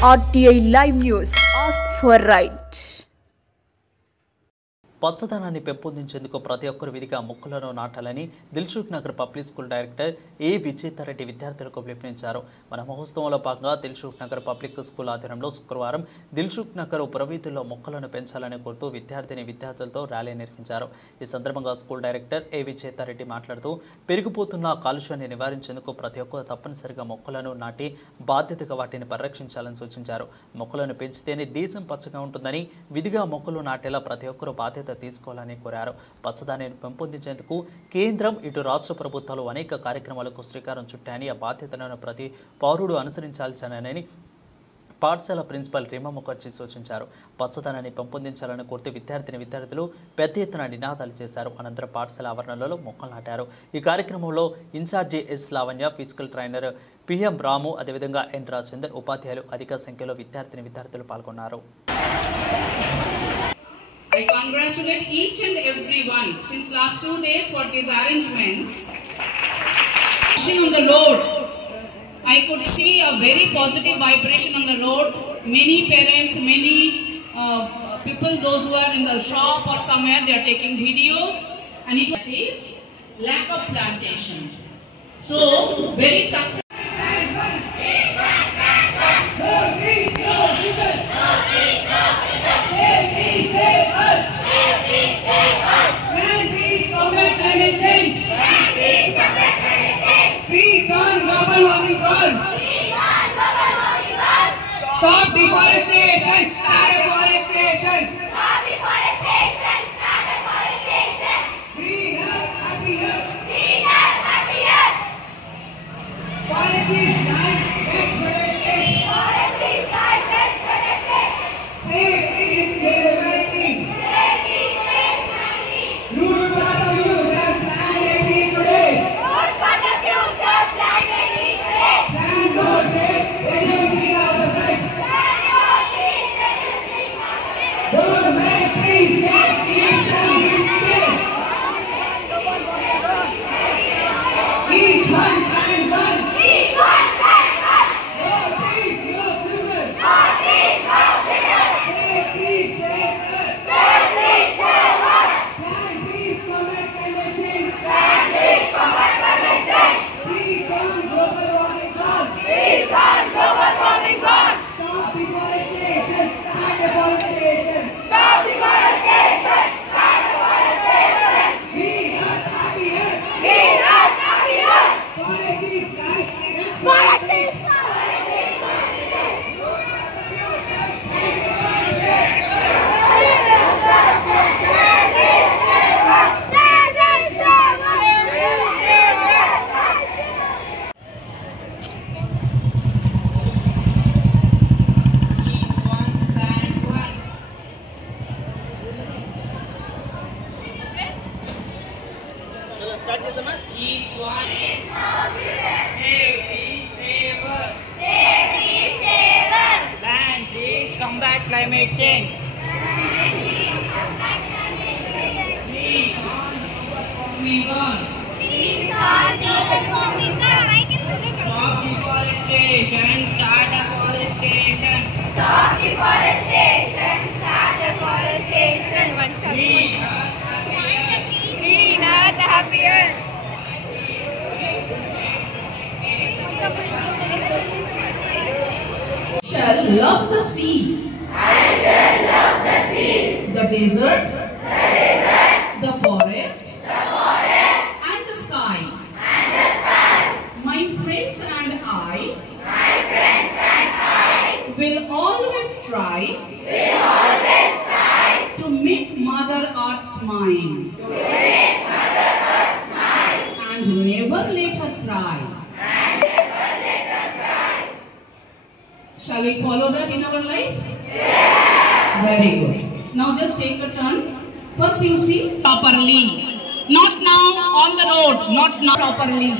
RTI Live News. Ask for right. పచ్చదనాన్ని పెంపొందించేందుకు ప్రతి ఒక్కరు విధిగా మొక్కలను నాటాలని దిల్సుఖ్ నగర్ పబ్లిక్ స్కూల్ డైరెక్టర్ ఏ విజేతారెడ్డి విద్యార్థులకు పిలుపునిచ్చారు. మన మహోత్సవంలో భాగంగా దిల్సుఖ్ నగర్ పబ్లిక్ స్కూల్ ఆధ్వర్యంలో శుక్రవారం దిల్సుఖ్ నగర్ పురవీధుల్లో మొక్కలను పెంచాలని కోరుతూ విద్యార్థులతో ర్యాలీ నిర్వహించారు. ఈ సందర్భంగా స్కూల్ డైరెక్టర్ ఏ విజేతారెడ్డి మాట్లాడుతూ పెరిగిపోతున్న కాలుష్యాన్ని నివారించేందుకు ప్రతి ఒక్కరు తప్పనిసరిగా మొక్కలను నాటి బాధ్యతగా వాటిని పరిరక్షించాలని సూచించారు. మొక్కలను పెంచితేనే దేశం పచ్చగా ఉంటుందని, విధిగా మొక్కలు నాటేలా ప్రతి ఒక్కరూ బాధ్యత తీసుకోవాలని కోరారు. పచ్చదనాన్ని పెంపొందించేందుకు కేంద్రం ఇటు రాష్ట్ర ప్రభుత్వాలు అనేక కార్యక్రమాలకు శ్రీకారం చుట్టాయని, ఆ బాధ్యతలను ప్రతి పౌరుడు అనుసరించాల్సినని పాఠశాల ప్రిన్సిపల్ రీమా ముఖర్జీ సూచించారు. పచ్చదనాన్ని పెంపొందించాలని కోరుతూ విద్యార్థులు పెద్ద ఎత్తున నినాదాలు చేశారు. అనంతరం పాఠశాల ఆవరణలో మొక్కలు నాటారు. ఈ కార్యక్రమంలో incharge S Lavanya, physical trainer PM Ramu, అదేవిధంగా ఎన్ రాజేందర్, ఉపాధ్యాయులు అధిక సంఖ్యలో విద్యార్థులు పాల్గొన్నారు. I congratulate each and everyone since last 2 days for these arrangements. On the road, I could see a very positive vibration on the road. Many parents, many people, those who are in the shop or somewhere, they are taking videos, and it is lack of plantation. So very successful. Stop deforestation! Start afforestation! Stop deforestation! Start afforestation! Greener, happier! Greener, happier! Forest is life, best protected! Forest is life, best protected! Save is saving! Save is saving! Root for the future, plant a tree today! Root for the future, plant a tree today! Plant more trees, reduce greenhouse effect! Don't make trees, keep them winter. Each one plant one. Each one plant one. No trees, no future. No trees, no future. Save trees, save earth. Save trees, save earth. Plant trees, combat climate change. Plant trees, combat climate change. Trees on global warming gone. Trees on global warming gone. Stop deforestation. Start deforestation. Stop deforestation. Start deforestation. Green Earth, happy Earth. Green Earth, happy Earth. Forest is life. Forest is life. Each one. Save trees, save earth. Save trees, save earth. Plant trees, combat climate change. Trees on global warming gone. Trees on global warming gone. Stop deforestation, start afforestation. Stop deforestation, start afforestation. Green Earth, happier. Green Earth, happier. Shall love the sea. I shall love the sea. The desert. The desert. The forest. The forest. And the sky. And the sky. My friends and I. My friends and I. Will always try. Will always try. To make Mother Earth smile. To make Mother Earth smile. And never let her cry. Shall we follow that in our life? Yes. Very good. Now just take a turn. First you see properly. Not now on the road. Not now properly.